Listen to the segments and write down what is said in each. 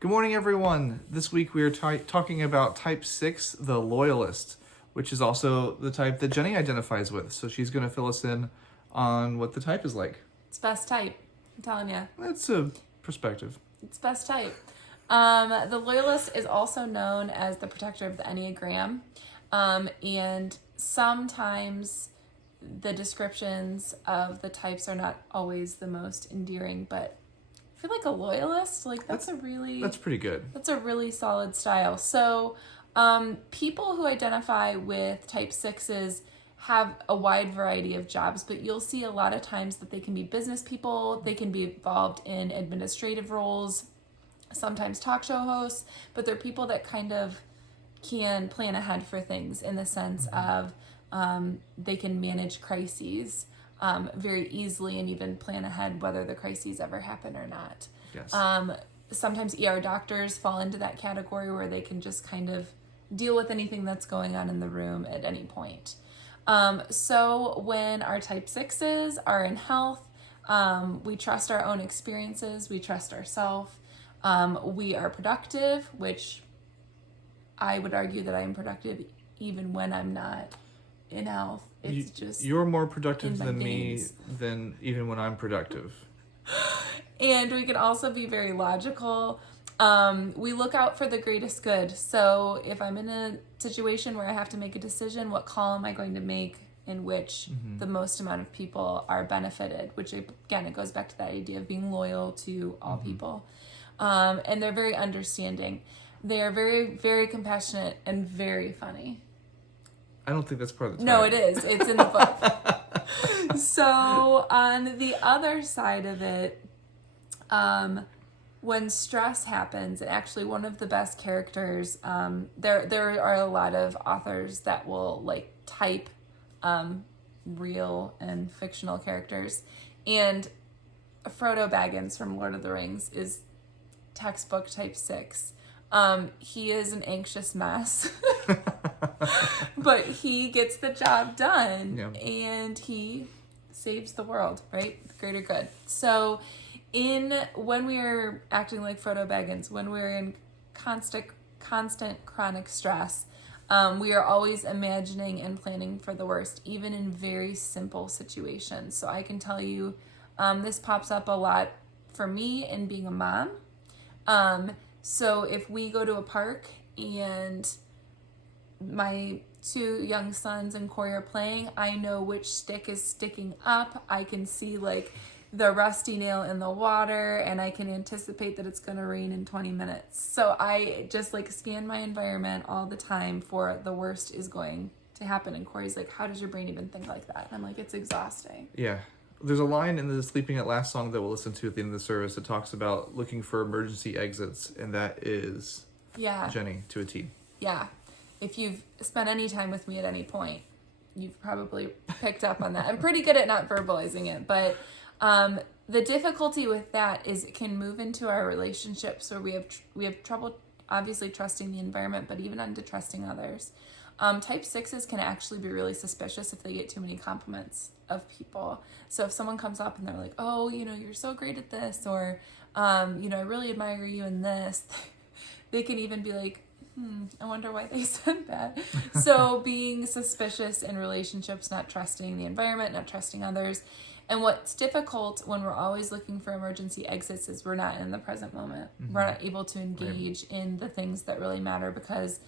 Good morning, everyone. This week we are talking about type 6, the loyalist, which is also the type that Jenny identifies with. So she's going to fill us in on what the type is like. It's best type, I'm telling you. That's a perspective. It's best type. The loyalist is also known as the protector of the Enneagram. And sometimes the descriptions of the types are not always the most endearing, but I feel like a loyalist, that's pretty good. That's a really solid style. So people who identify with type 6s have a wide variety of jobs, but you'll see a lot of times that they can be business people, they can be involved in administrative roles, sometimes talk show hosts, but they're people that kind of can plan ahead for things in the sense of they can manage crises very easily and even plan ahead whether the crises ever happen or not. Yes. Sometimes ER doctors fall into that category where they can just kind of deal with anything that's going on in the room at any point. So when our type 6s are in health, we trust our own experiences, we trust ourselves, we are productive, which I would argue that I am productive even when I'm not in health. You're more productive than me than even when I'm productive. And we can also be very logical. We look out for the greatest good. So if I'm in a situation where I have to make a decision, what call am I going to make in which the most amount of people are benefited, which again, it goes back to that idea of being loyal to all people. And they're very understanding. They are very, very compassionate and very funny. I don't think that's part of the type. No, it is. It's in the book. So on the other side of it, when stress happens, and actually one of the best characters, there are a lot of authors that will type real and fictional characters, and Frodo Baggins from Lord of the Rings is textbook type 6. He is an anxious mess, but he gets the job done, and he saves the world, right? The greater good. So when we are acting like Frodo Baggins, when we're in constant chronic stress, we are always imagining and planning for the worst, even in very simple situations. So I can tell you, this pops up a lot for me in being a mom. So if we go to a park and my 2 young sons and Cory are playing, I know which stick is sticking up. I can see the rusty nail in the water, and I can anticipate that it's going to rain in 20 minutes. So I just scan my environment all the time for the worst is going to happen. And Cory's like, how does your brain even think like that? And I'm like, it's exhausting. Yeah. There's a line in the Sleeping at Last song that we'll listen to at the end of the service that talks about looking for emergency exits, and that is Jeni to a T. Yeah. If you've spent any time with me at any point, you've probably picked up on that. I'm pretty good at not verbalizing it, but the difficulty with that is it can move into our relationships where we have trouble obviously trusting the environment, but even into trusting others. Type 6s can actually be really suspicious if they get too many compliments of people. So if someone comes up and they're like, oh, you're so great at this, or, I really admire you in this, they can even be like, I wonder why they said that. So being suspicious in relationships, not trusting the environment, not trusting others. And what's difficult when we're always looking for emergency exits is we're not in the present moment. We're not able to engage in the things that really matter because,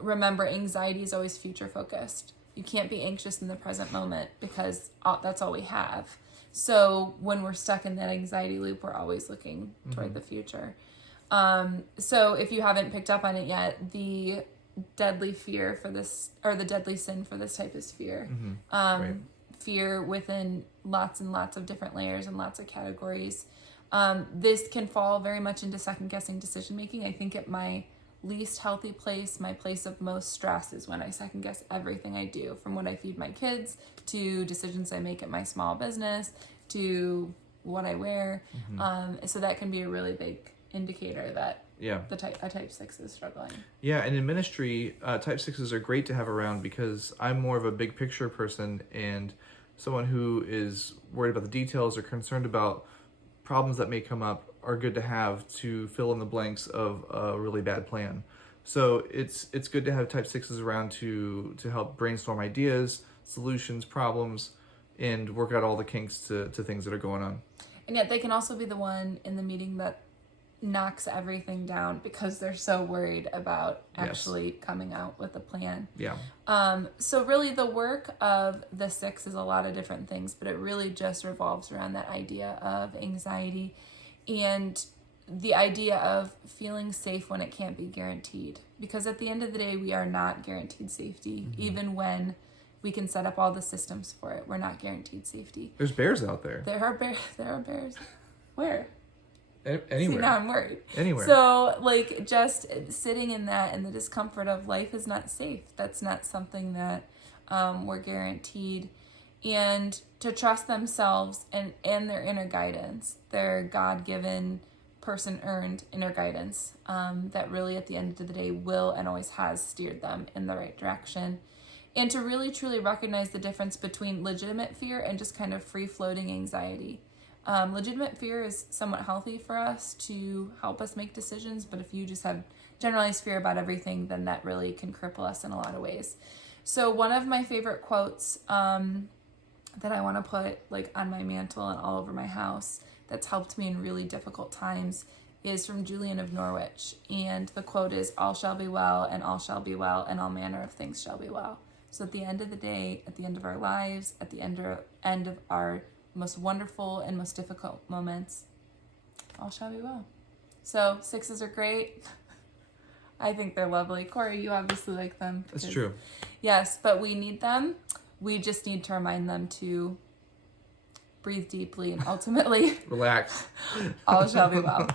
remember, anxiety is always future focused. You can't be anxious in the present moment because that's all we have. So when we're stuck in that anxiety loop, we're always looking toward the future. So if you haven't picked up on it yet, the deadly fear for this, or the deadly sin for this type is fear. Fear within lots and lots of different layers and lots of categories. This can fall very much into second-guessing decision-making. I think at my least healthy place, my place of most stress, is when I second-guess everything I do, from what I feed my kids, to decisions I make at my small business, to what I wear. So that can be a really big indicator that a type 6 is struggling. Yeah, and in ministry, type 6s are great to have around because I'm more of a big picture person and someone who is worried about the details or concerned about problems that may come up are good to have to fill in the blanks of a really bad plan. So it's good to have type 6s around to help brainstorm ideas, solutions, problems, and work out all the kinks to things that are going on. And yet they can also be the one in the meeting that knocks everything down because they're so worried about actually coming out with a plan. Yeah. So really the work of the 6 is a lot of different things, but it really just revolves around that idea of anxiety and the idea of feeling safe when it can't be guaranteed. Because at the end of the day, we are not guaranteed safety, even when we can set up all the systems for it. We're not guaranteed safety. There's bears out there. There are bears. Where? Anywhere. See, now I'm worried. Anywhere. So, like, just sitting in that and the discomfort of life is not safe. That's not something that we're guaranteed. And to trust themselves and their inner guidance, their God-given, person-earned inner guidance, that really at the end of the day will and always has steered them in the right direction. And to really, truly recognize the difference between legitimate fear and just kind of free-floating anxiety. Legitimate fear is somewhat healthy for us to help us make decisions, but if you just have generalized fear about everything, then that really can cripple us in a lot of ways. So one of my favorite quotes that I want to put like on my mantle and all over my house that's helped me in really difficult times is from Julian of Norwich. And the quote is, "All shall be well, and all shall be well, and all manner of things shall be well." So at the end of the day, at the end of our lives, at the end of our most wonderful and most difficult moments, all shall be well. So 6s are great. I think they're lovely. Cory, you obviously like them. That's true. Yes, but we need them. We just need to remind them to breathe deeply and ultimately Relax. all shall be well.